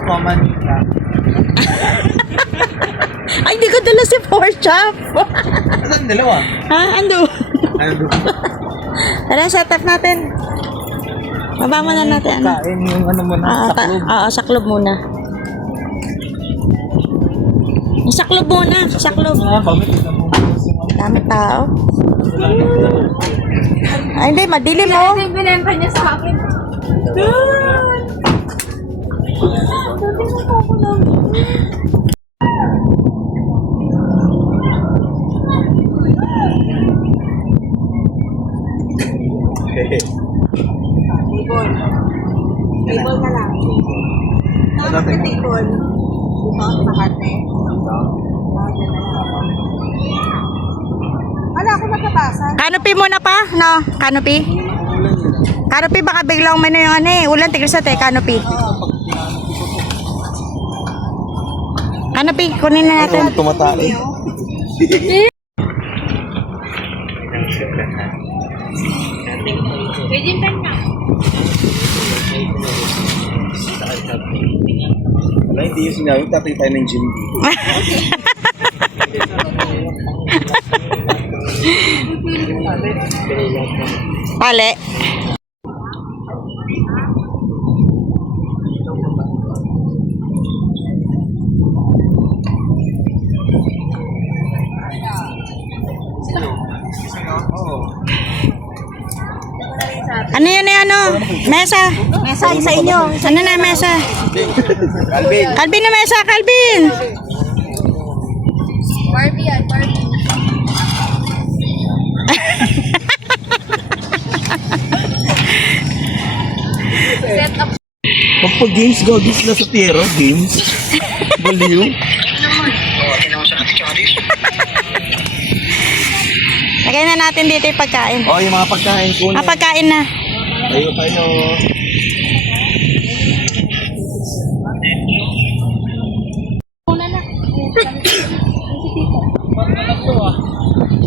po, manika. Ay, hindi ko dala si pork chop. Saan dalawa? Ha? Ando? Ano? Tara, set up natin. Baba muna natin. Ano? Kain yung ano mo na, sa club. Oo, sa club muna. Sa club muna, sa club. Dami tao. Ay, hindi, madilim mo. Hindi binenta niya sa akin. Table. Table na lang. Tama sa table. Dito sa karte. Wala ako nakabasa. Canopy muna pa, no? Canopy? Canopy, baka biglang may na yung ano eh. Ulan, tigil sa te, canopy. Canopy, kunin na natin. Tumatali. Pwede pa na. Wala, hindi yung sinabi. Tatay tayo ng gym dito. Pale. Ano yun eh, ano? Mesa. Mesa, isa inyo. Ano na mesa? Calvin. Calvin na mesa, Calvin. Barbie yan, Barbie. Set up. Pagpa-games, gagis na sa tierra. Games. Baliw. Lagay na natin dito yung pagkain. Oh, yung mga pagkain ko na. Pagkain na. Tayo.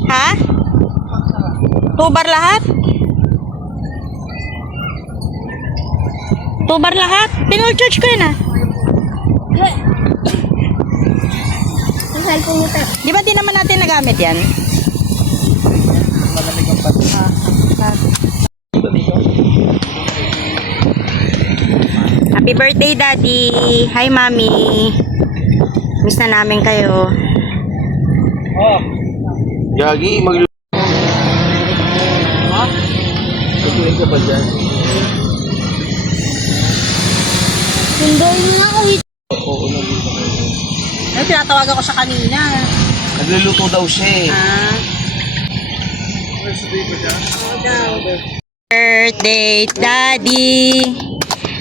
Ha? Tubar lahat? Tubar lahat? Pinul-charge ko yun ah. Ang cellphone mo tayo. Di ba di naman natin nagamit yan? Malamig ang pati. Happy birthday, Daddy. Hi, Mami. Miss na namin kayo. Oh. Gagi, Tutuin ka pa dyan. Sundoin mo na ako. Oo, nandito. Ay, tinatawag ako sa kanina. Nagluluto daw siya eh. Birthday, Daddy.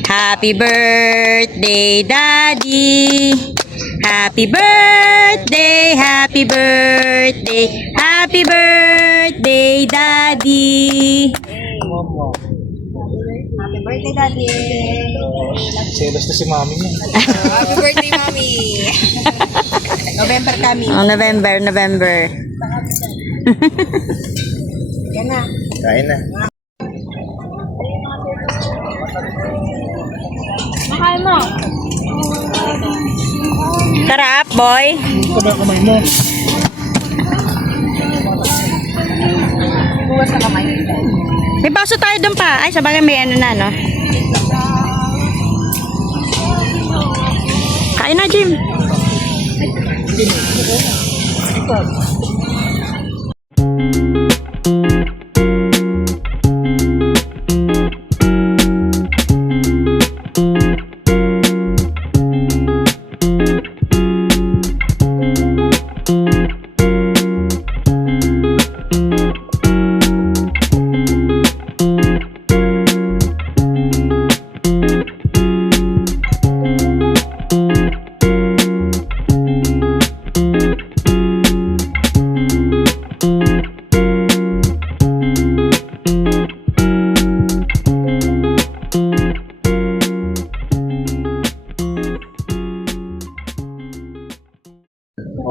Happy birthday, Daddy. Happy birthday, happy birthday, happy birthday, Daddy. Happy birthday, Daddy. Selos na si mami niya. Happy birthday, Mommy. November kami. Oh, November. Yan na. Kain na. Makain mo. Sarap, boy. Ito ba kamay mo? Buwas na kamay. May baso tayo doon pa. Ay, sabagay may ano na, no? Kain na, Jim.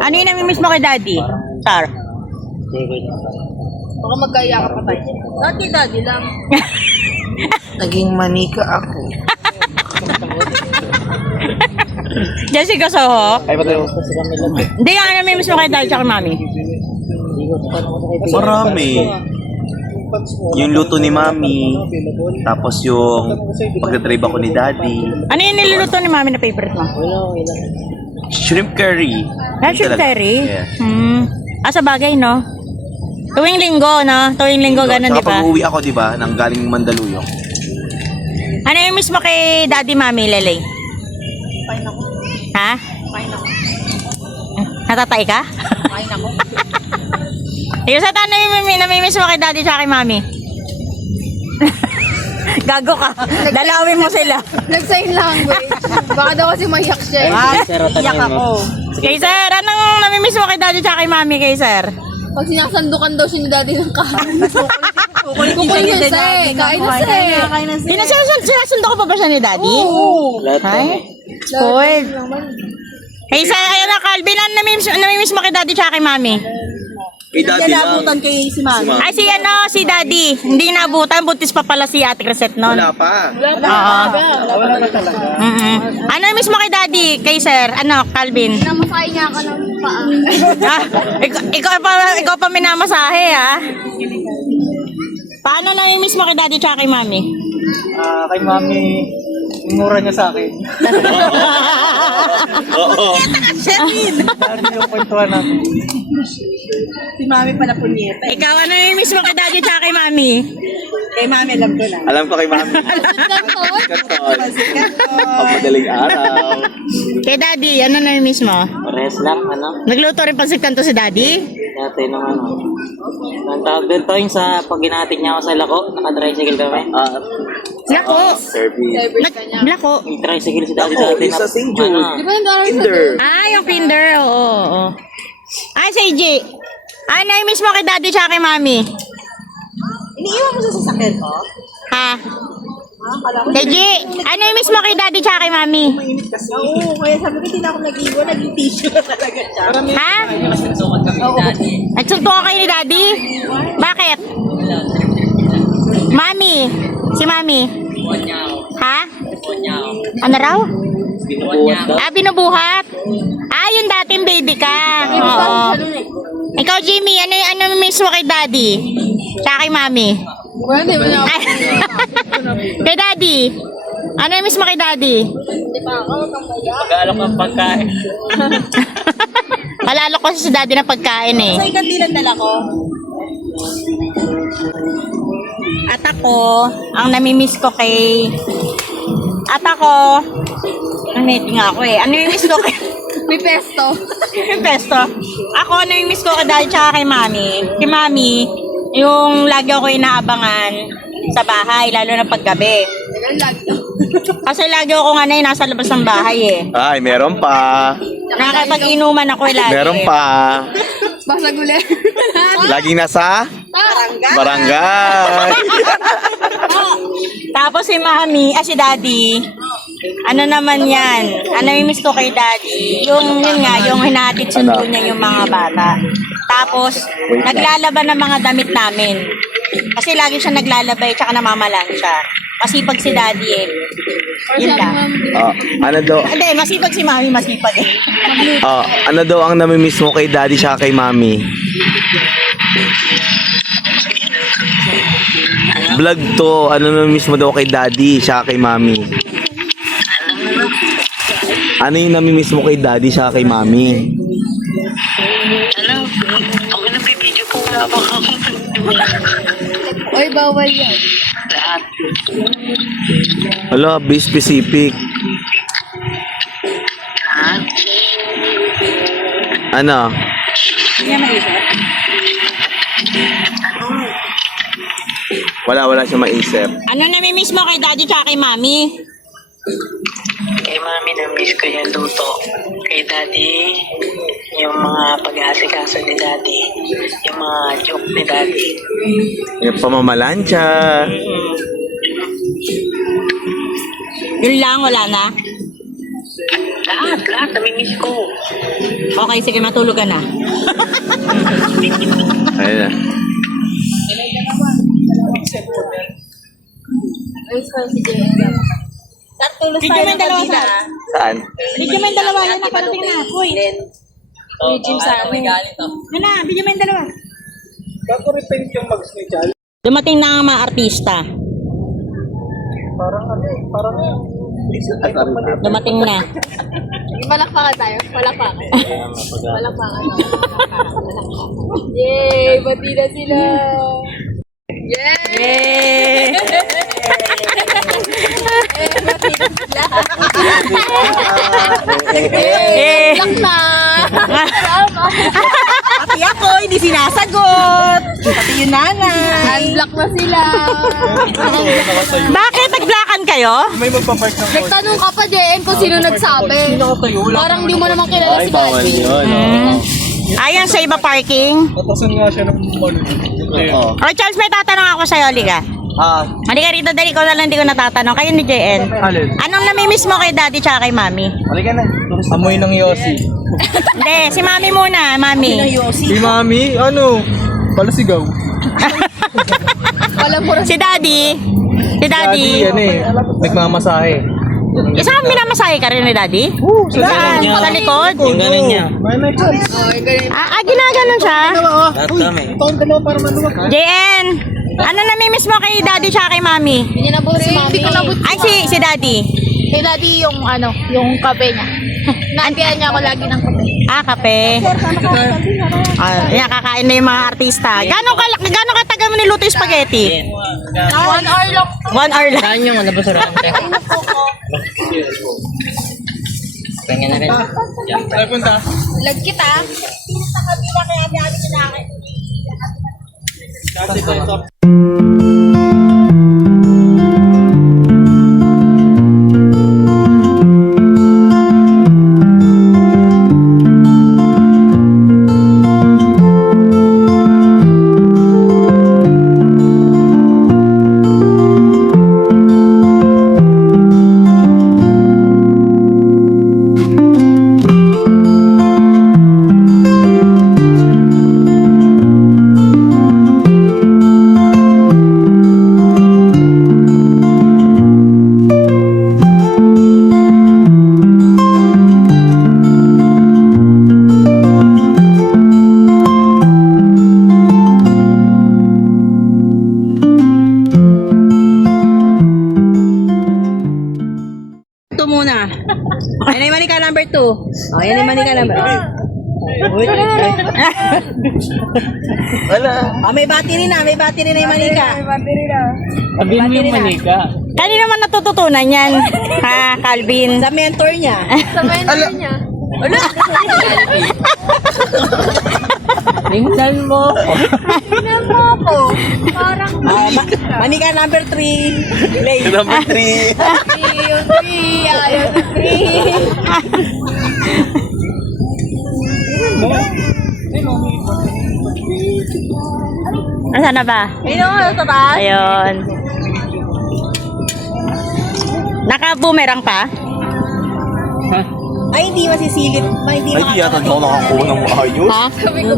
Ano yung namimiss mo kay Daddy? Tar. Baka magkaya ka pa tayo. Dati, Daddy lang. Naging manika ako. Jessica Soho. Ay, patay mo. Hindi, yung ano namimiss mo kay daddy tsaka mami? Marami. Yung luto ni Mami. Tapos yung pagdadrive ako ni Daddy. Ano yung niluluto ni mami na favorite mo? Shrimp curry. Shrimp curry? Yeah. Sa bagay, no? Tuwing linggo, no? Tuwing linggo, ganun, di Saka ba? pag uwi ako, di ba, nang galing Mandaluyong. Ano yung miss mo kay daddy, mami, Lele? Fine ako. Ha? Fine ako. Natatay ka? Fine ako. Ikaw sa namimiss mo kay daddy tsaka kay mami? Gago ka. Dalawin mo sila. Nag-sign language. Baka daw kasi mayak siya. Iyak ako. Kay sir, anong namimiss mo kay daddy tsaka kay mami, kay sir? Pag sinasandukan daw siya ni daddy ng kain. Kukunin niya siya eh. Kain na siya eh. Sinasundo ko pa ba siya ni daddy? Ay, spoiled. Hey, sir, ayun na, Calvin, ano namimiss mo kay daddy tsaka kay mami? Kay Daddy lang. kay si Mami. Ay, si daddy. Hindi naabutan, buntis pa pala si Ate Crescent noon. Wala pa. Wala pa talaga. Ano namimiss mo kay daddy, kay sir? Ano, Calvin? Namasay niya ako ng paa. Ikaw pa minamasahe, ha? Paano namimiss mo kay daddy tsaka kay mami? Kay Mami, mura niya sa akin. Oo. Lagi yung kwentuhan natin. Si Mami pala punyeta. Ikaw, ano namimiss mo kay daddy tsaka kay mami? Kay Mami alam ko na. Alam ko kay Mami. Katol. Ang madaling araw. Kay daddy, ano namimiss mo? Pares lang, ano? Nagluto rin pansig kanto si daddy? Dati nung ano. Ang tawag doon to, yung sa pag ginatid niya ako sa lako, naka-tricycle kami. Lako. Service. Lako. Yung tricycle si daddy Ako, dati. isa St. Jude. Di ba nag-aaral sa Kinder. Yung Kinder, oo. Si AJ. Namimiss mo kay daddy tsaka kay mami? Iniiwan mo sa sasakyan ko? Ha? AJ, namimiss mo kay daddy tsaka kay mami? Oo, kaya sabi ko hindi na ako nag-iwan. Naging tissue na talaga siya. Ha? Nagsunto ka kayo ni daddy? Bakit? Mami. Si mami. Ha? Ano raw? Binubuhat. Yung dating baby ka. Oo. Ikaw, Jimmy, ano miss mo kay daddy? Tsaka kay mami? Wala, di ba na ako? Ay. Kay daddy? Ano miss mo kay daddy? Di ba ako? Kamaya. Pag-alok ang pagkain. Palalo ko si daddy ng pagkain eh. Sa ikandilan dala ko. At ako, ang namimiss ko kay... Namimiss nga ako eh. Ang namimiss ko kay... May pesto. Yung pesto. Ako, namimiss ko kay daddy tsaka kay mami. Kay mami, yung lagi ako inaabangan sa bahay, lalo na paggabi. Kasi lagi ako nga nasa labas ng bahay eh. Ay, meron pa. Nakakapag-inuman ako eh lagi. Meron pa. Basag ulit. Laging nasa barangay. Tapos si mami, si daddy, ano naman yan, namimiss ko kay daddy, yun nga, yung hinahatid sundo niya yung mga bata. Tapos, naglalaban ng mga damit namin. Kasi lagi siya naglalabay, tsaka namamalan siya. Masipag si daddy eh. Yun lang. Ano daw? Hindi, masipag si mami, masipag eh. Ano daw ang namimiss mo kay Daddy tsaka kay Mami? Vlog to. Ano namimiss mo daw kay Daddy tsaka kay Mami? Ano yung namimiss mo kay Daddy tsaka kay Mami? Oy, bawal yan. Hala, be specific. Ano? Wala siya maisip. Ano namimiss mo kay daddy tsaka kay mami? Kay Mami, na-miss ko yung luto. Kay Daddy, yung mga pag-aasikaso ni Daddy. Yung mga joke ni Daddy. Yung pamamalansya. Yun lang, wala na. Lahat, nami-miss ko. Okay, sige, matulog ka na. Ayun na. Video mo yung dalawa sa... Saan? Video mo yung dalawa. Yan na, parating na. Uy. May gym sa amin. Yan na, video mo yung dalawa. Bago repaint yung mags ni Chal. Dumating na ang mga artista. Parang ano eh, parang Dumating na. Palakpakan tayo. Palakpakan. Palakpakan. Yay! Bati na sila! Yay! Yay! Yay! Black na! Pati ako, hindi sinasagot. Pati yung nanay. Unblock na sila! Bakit nagblakan kayo? may magpapark ng Nagtanong ka pa, JM, kung sino nagsabi. Parang di mo naman kilala si Daddy. Ayan sa iba parking. Natasan nga siya ng mall. Oo. O Charles, may tatanong ako sa'yo, Liga. Halika rito, dali ko na lang, hindi ko natatanong. Kayo ni JN. Alin? Anong namimiss mo kay daddy tsaka kay mami? Halika na. Amoy ng Yossi. Hindi, si mami muna, mami. Si Mami, ano? Palasigaw. Wala mo rin. Si daddy. Si daddy. Yan eh. Nagmamasahe. Isa kang minamasahe ka rin ni daddy? Saan? Sa likod? Yung ganun niya. May chance. Oh, ganun. Ginaganon siya? Lahat kami. Ikaw dalawa para maluwag. JN, ano namimiss mo kay daddy tsaka kay mami? Hindi nabot si Mami. Hindi ko nabot. Ay, si daddy. Si Daddy yung yung kape niya. Naantiyan niya ako lagi ng kape. Kape. Yan, kakain na yung mga artista. Gano'ng katagal mo niluto yung spaghetti? 1 hour lang. 1 hour lang. Saan yung ano ba sa rante? Pengen na rin. Ay, punta. Lag kita. Ito muna. Yan ay manika number 2. Yan ay manika number. Wala. May battery na yung manika. Sabihin mo yung manika. Kanino naman natututunan yan? Ha, Calvin? Sa mentor niya. Sa mentor niya. Tingnan mo. Tingnan mo ako. Parang Manika number 3. Lay. Number 3. yung 3. Ayaw yung 3. Nasaan na ba? Ayun, sa taas. Ayun. Naka-boomerang pa? Ay, hindi masisilip. Hindi Ay, di yata di ako nakakuha ng maayos. Ha?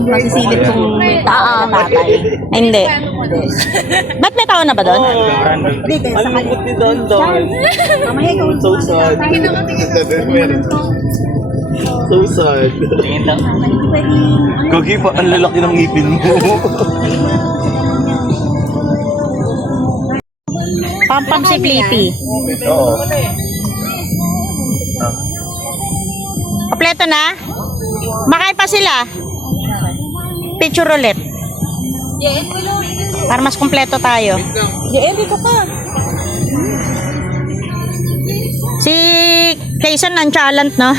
Masisilip kung may tao tatay. Ay, hindi. Ba't may tao na ba doon? Ang lungkot ni Don Don. So sad. So sad. Gagi pa, ang lalaki ng ngipin mo. Pampam si Blippi. Oo. Kompleto na? Makain pa sila? Picture ulit. Para mas kompleto tayo. Dito pa. Si Kaysan nonchalant, no?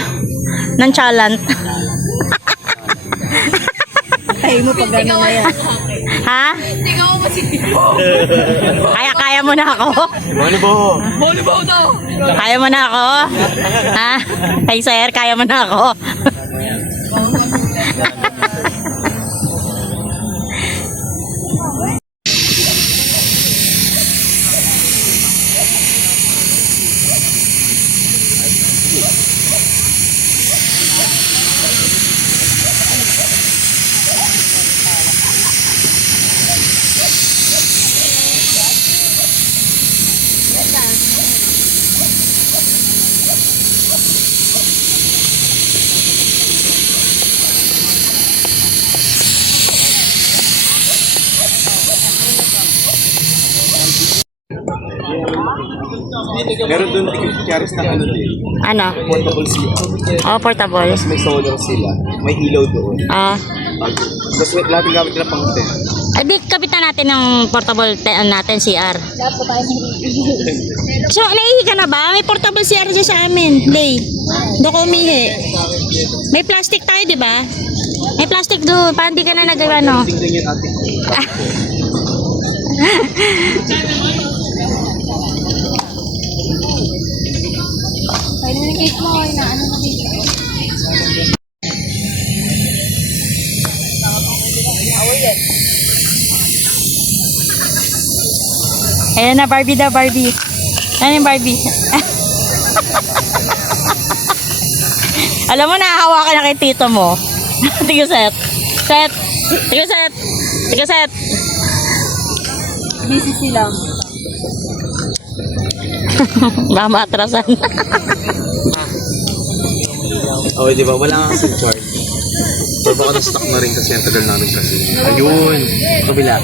Nonchalant. Ay mo pag gano'n na yan. Ha? Tingnan mo si Kaya mo na ako? Volleyball daw. Kaya mo na ako? Ha? Hey sir, kaya mo na ako? Meron doon Charis na ano din. Ano? Portable sila. Oh, portable. Tapos may solar sila. May ilaw doon. Ah. Tapos lahat ng gamit nila pang tent. Ay, di, kapitan natin ng portable natin, CR. So, naihi ka na ba? May portable CR dyan sa amin. Lay. Doon ko umihi. May plastic tayo, di ba? May plastic doon. Parang di ka na nag-ano. Tingnan yun natin. Communicate mo, na ano na dito. Ayan na, Barbie daw, Barbie. Ano yung Barbie? Alam mo, nahahawakan na kay tito mo. Tiga set. Set. Tiga set. Tiga set. Busy sila. Baka maatrasan. Oh, di ba? Wala nga kasi charge. Pero baka na-stock na rin kasi ang tagal namin kasi. Ayun. Kabila.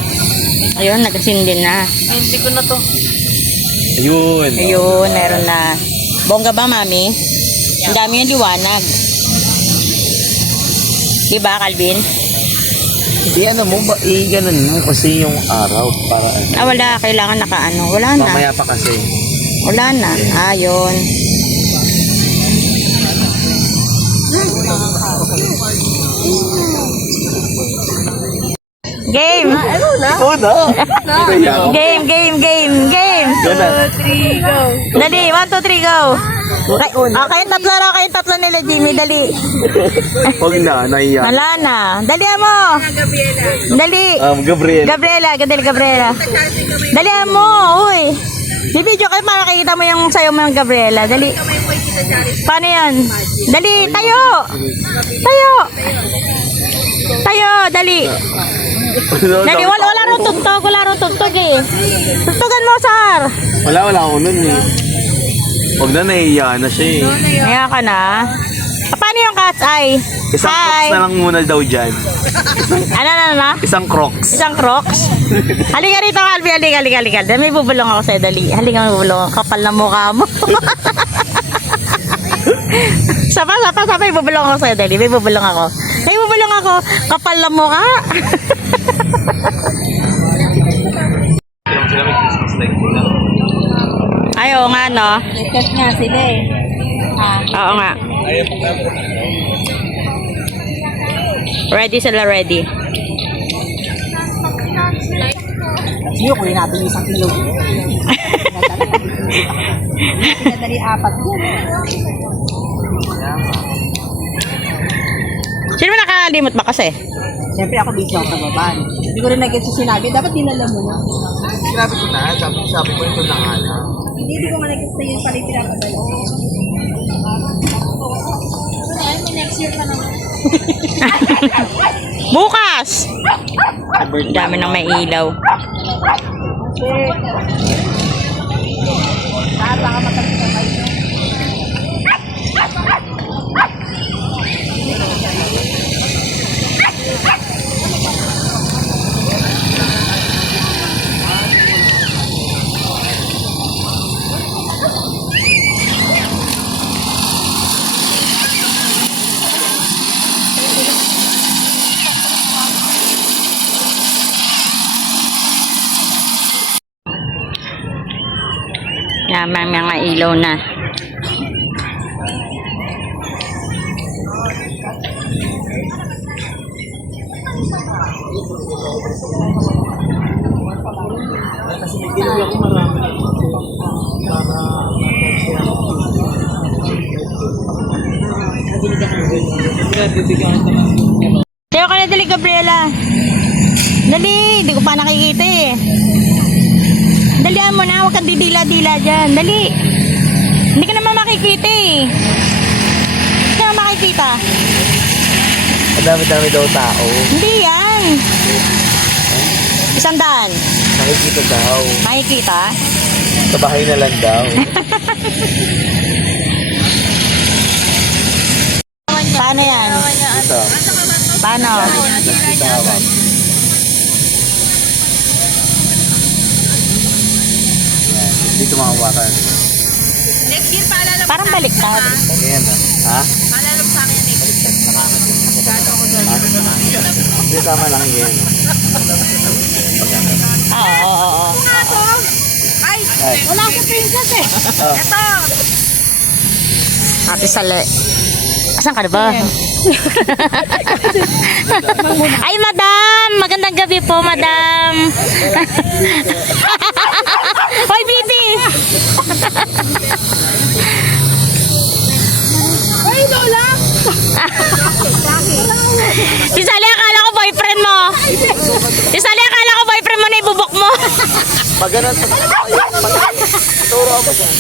Ayun, nagkasindi na. Ay, hindi ko na to. Ayun. Ayun, meron na. Bongga ba, mami? Ang dami yung liwanag. Diba, Calvin? Hindi ano mo, ganun mo kasi yung araw para ano. Ah, wala. Kailangan nakaano. Wala na. Mamaya pa kasi. Wala na. Ayun. Game! Oo na. Game, game, game, game! Gana. 3, go. Dali, 1, 2, 3, go! Kayong tatlo raw, kayong tatlo nila, Jimmy, dali. Huwag na, nahiya. Wala na. Dali mo! Dali! Gabriel. Gabriela. Dali mo, uy! Bibidyo kayo para makikita mo yung sayo mo ng Gabriela. Dali. Paano yan? Dali, tayo! Tayo! Tayo, dali. Dali, wala rin tugtog eh. Tugtogan mo, Sar. Wala ako nun eh. Huwag na, nahiya na siya eh. Kaya ka na. Paano yung cat's eye? Isang crocs na lang muna daw dyan. Ano na? Isang crocs. Isang crocs? Halika rito, Calvi. Halika. Dali, may bubulong ako sa'yo, dali. Halika, may bubulong ako. Kapal na mukha mo. Sapa, may bubulong ako sa'yo, dali. May bubulong ako. Kapal na mukha. Ay, oo nga, no? Request nga sila eh. Oo nga. Ready sila, ready. Sige, kunin natin isang kilo. Pinadali 4 yun. Sino ba nakalimot ba kasi? Siyempre ako dito sa baba. Hindi ko rin nag-get sa sinabi. Dapat dinala mo na. Sinabi ko na, sabi ko ito na nga na. Hindi ko nga nag-get sa yun pala yung pinapadala. Ay, may next year pa naman. Bukas! Dami nang may ilaw. Baka matapos na kayo. Yan, may mga ilaw na. Tayo ka na, dali, Gabriela. Dali, hindi ko pa nakikita eh. Dalihan mo na, huwag kang didila-dila dyan. Dali. Hindi ka naman makikita eh. Hindi ka naman makikita. Ang dami-dami daw tao. Hindi yan. 100. Nakikita daw. Makikita? Sa bahay na lang daw. Paano yan? Ito. Paano? Nagsitawan. Dito makawakan. Next year, paalala mo Parang sa akin, baliktad. ha? Ayan na. Ha? Paalala mo sa akin yan next year. Gano ako doon. Hindi, tama lang yan. Oo. Ay, wala sa princess eh. Ito. Ate Sale. Asan ka na ba? Ay, madam! Magandang gabi po, madam! Hoy, Bibi! Ay, Lola! Si Sale, akala ko boyfriend mo! Si Sale, akala ko boyfriend mo na ibubok mo! Pag ganun, turo ako dyan.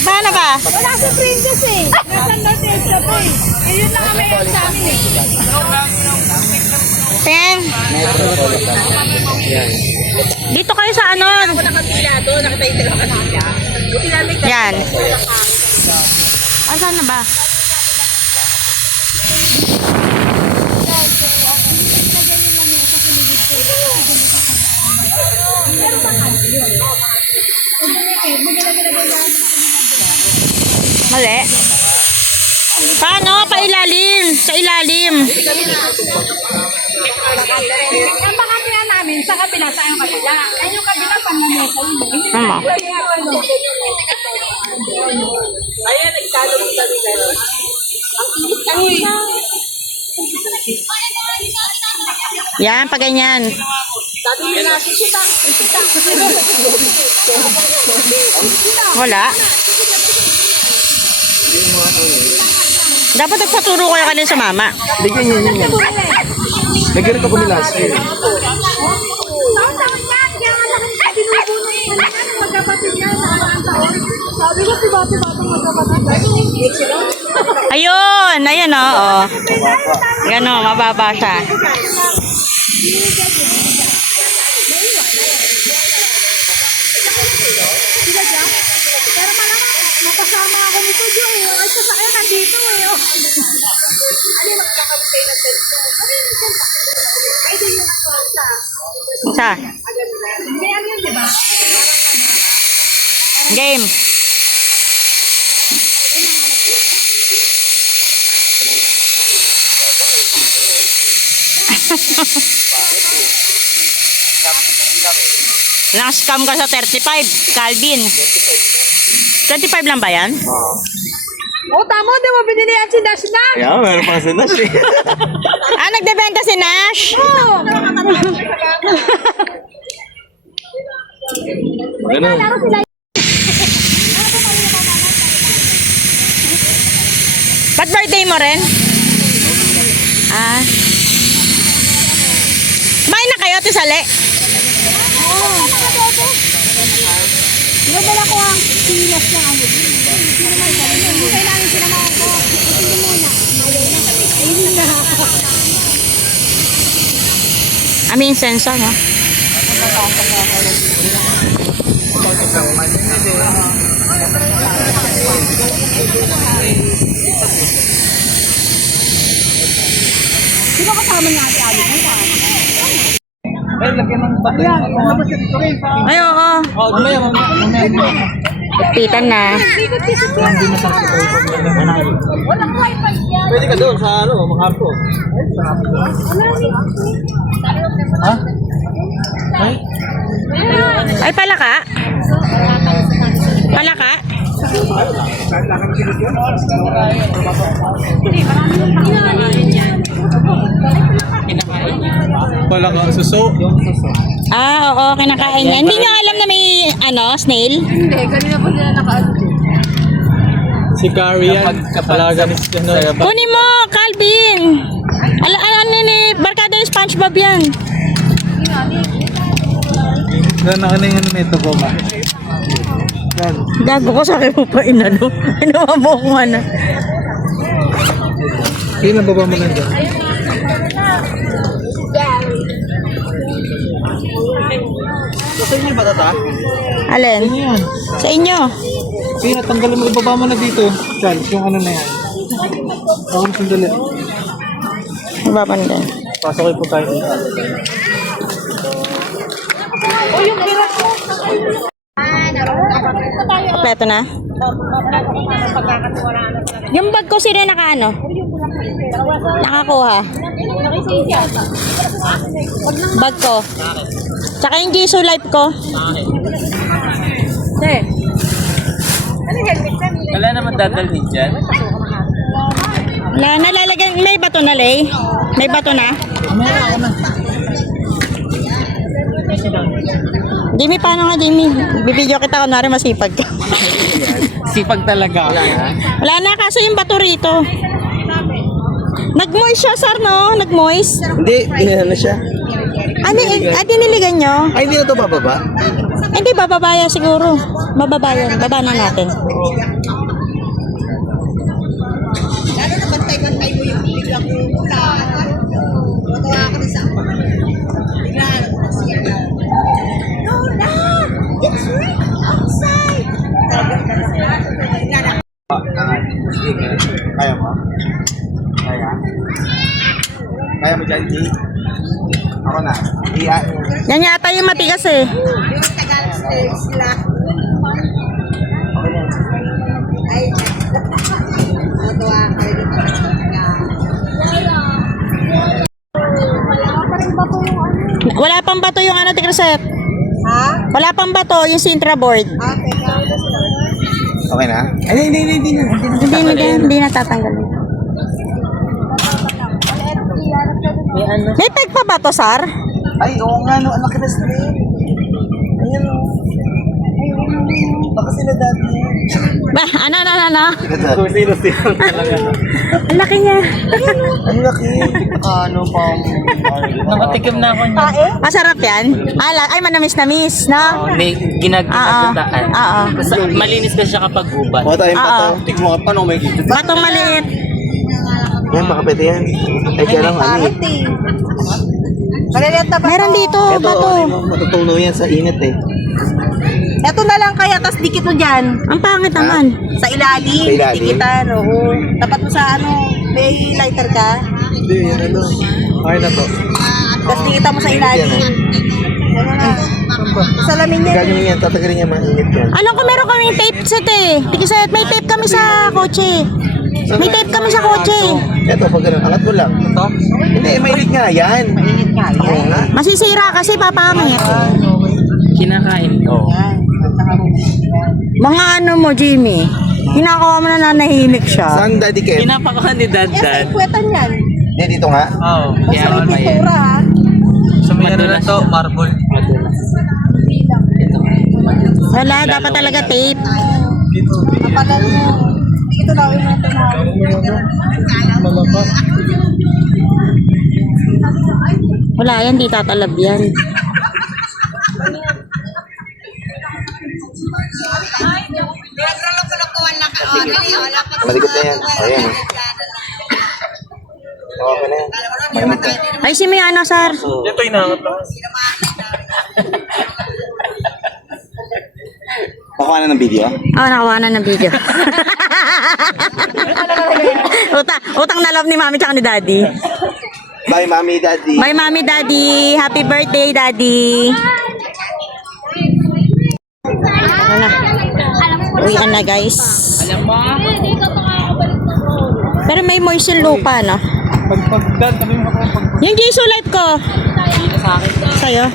Paano ba? Wala sa princess eh. Nasaan daw si Elsa po eh. Yun lang kami sa amin eh. Ten. Dito kayo sa ano? Ako nakapila doon, nakatayo sila kanila. Buti namin Yan. Asan na ba? Mali. Paano? Pailalim. Sa ilalim. Ang pakapila namin, sa kabila, sa yung kabila. Ay, yung kabila, panlamesa yun. Tama. Ayan, nagtalo mo kami gano'n. Uy! Yan, pa ganyan. Sabi mo na, sisita. Wala. Dapat nagpaturo kayo kanina sa mama. Bigyan niya yan. Bigyan ko nila. Ayun, ayun oo. Gano, mababa siya. Pero malamang, mapasama ako nito, Jo eh. Ay, sasakyan nandito eh. Ano, magkakabukay na cellphone. Ano yung cellphone? Ay, din yung sa. Sa Hindi, ano yun, diba? game. Na-scam ka sa 35, Calvin. 25 lang ba yan? Oh, tama, di mo binili yan si Dash na. Kaya, meron pang sinas eh. Ah, nagbebenta si Nash? Ganun. Ba't birthday mo rin? Ah. Kumain na kayo, Tisale? Dinadala ko ang silas na ano. Hindi kailangan sinamahan ko. Hindi muna. Ayun na. Ami insenso, no? Sino kasama niya ate Ali? Ay, oo. Pitan na. Walang wifi yan. Pwede ka doon sa ano, Makarpo. Ha? Ay, palaka? Palaka? Wala ka, suso. Ah, oo, kinakain niya. Hindi niyo alam na may, ano, snail? Hindi, kanina po nila naka-ano. Si Carrie yan. Alaga ni ano. Kunin mo, Calvin. Ano ni, barkada yung SpongeBob yan. Ano yung ano nito, Goma? Gago ko sa akin mo pa inano. Inawa mo kung ano. Sino baba mo lang dyan? Sa inyo ba tata? Alin? Ano yan? Sa inyo. Sino, tanggalin mo, ibaba mo na dito. Charles, yung ano na yan. Ako na sandali. Baban din. Pasok po tayo. O, yung birat ko. Kompleto na? Yung bag ko sino nakaano? Nakakuha. Bag ko. Tsaka yung Jisoo Life ko. Wala naman dadalhin dyan. Wala, nalalagyan. May bato na, Lay? May bato na? Jimmy, paano nga, Jimmy? Bibidyo kita, kunwari masipag ka. Sipag talaga. Wala na, kaso yung bato rito. Nag-moist siya, sir, no? Nag-moist. Hindi, na siya. Ano, diniligan nyo? Ay, hindi na ito bababa. Hindi, bababaya siguro. Bababaya. Baba na natin. Kaya mo? Kaya? Kaya mo dyan, G? Ako na. Yan yata yung matigas eh. Wala pang bato yung ano, Tigreset. Ha? Wala pang bato yung Sintra board. Okay na? Ay, hindi na. Hindi natatanggalin. May peg pa ba to, Sar? Ay, oo nga, no. Ang laki na screen. Ayan, o. Baka sila dati. Ba, ano? Kung sino-sino talaga. Ang laki niya. Ang laki. Ano pa? Nakatikim na ako niya. Masarap yan? Ay, manamis-namis, no? May Oo. ginagataan. Oo. Malinis kasi siya kapag gubat. O, tayo pa to. Oo. Tignan mo ka paano may dito. Batong maliit. Yan, makapete yan. Ay, kaya lang, ano eh. Meron dito, Ito, bato. matutunaw yan sa init eh. Ito na lang kaya, tas dikit mo dyan. Ang pangit naman. Sa ilalim, Sa ilalim? dikitan, oo. Tapat mo sa ano, may lighter ka. Hindi, yan ano. Okay na to. Tapos dikitan mo sa ilalim. Ano na. Salamin yan. Gagawin yan, tatagalin yan, mainit yan. Alam ko meron kaming tape set eh. Tigiset, may tape kami sa kotse. May tape kami sa kotse. Ito, pag ganun, angat ko lang. Ito? Hindi, mainit nga yan. Mainit nga yan. Oo nga. Masisira kasi papangit. Kinakain to. Mga ano mo, Jimmy? Hinakawa mo na nanahimik siya. Saan daddy Kev? Pinapakuha ni Dad Yan, sa Dad. ikwetan yan. Hindi, dito nga. Oo. Basta may pintura ha. Sa may ano na to, marble. Wala, dapat talaga tape. Kapalan mo. Ito daw yung natin na. Wala yan, di tatalab yan. Malikot na yan. Ayan. Okay na yan. Mainit na. Ay, si may ano, Sar? Ito inangat lang. Pakuha na ng video? Oh, nakawa na ng video. Utang na love ni Mami tsaka ni Daddy. Bye, Mami, Daddy. Bye, Mami, Daddy. Happy birthday, Daddy. Ano na? Uwian na, guys. Pero may moist yung lupa, no? Pag-dad, sabi mo ako pag Yung Jisoo Life ko. Sa'yo.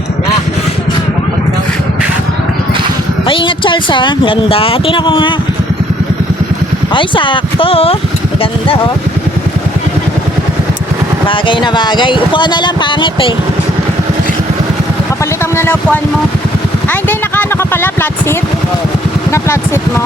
Ay, ingat, Charles, ha? Ganda. Tingnan ko nga. Ay, sakto, oh. Ganda, oh. Bagay na bagay. Upuan na lang, pangit, eh. Kapalitan mo na lang upuan mo. Ay, hindi, naka-ano ka pala, flat seat? Na flat seat mo.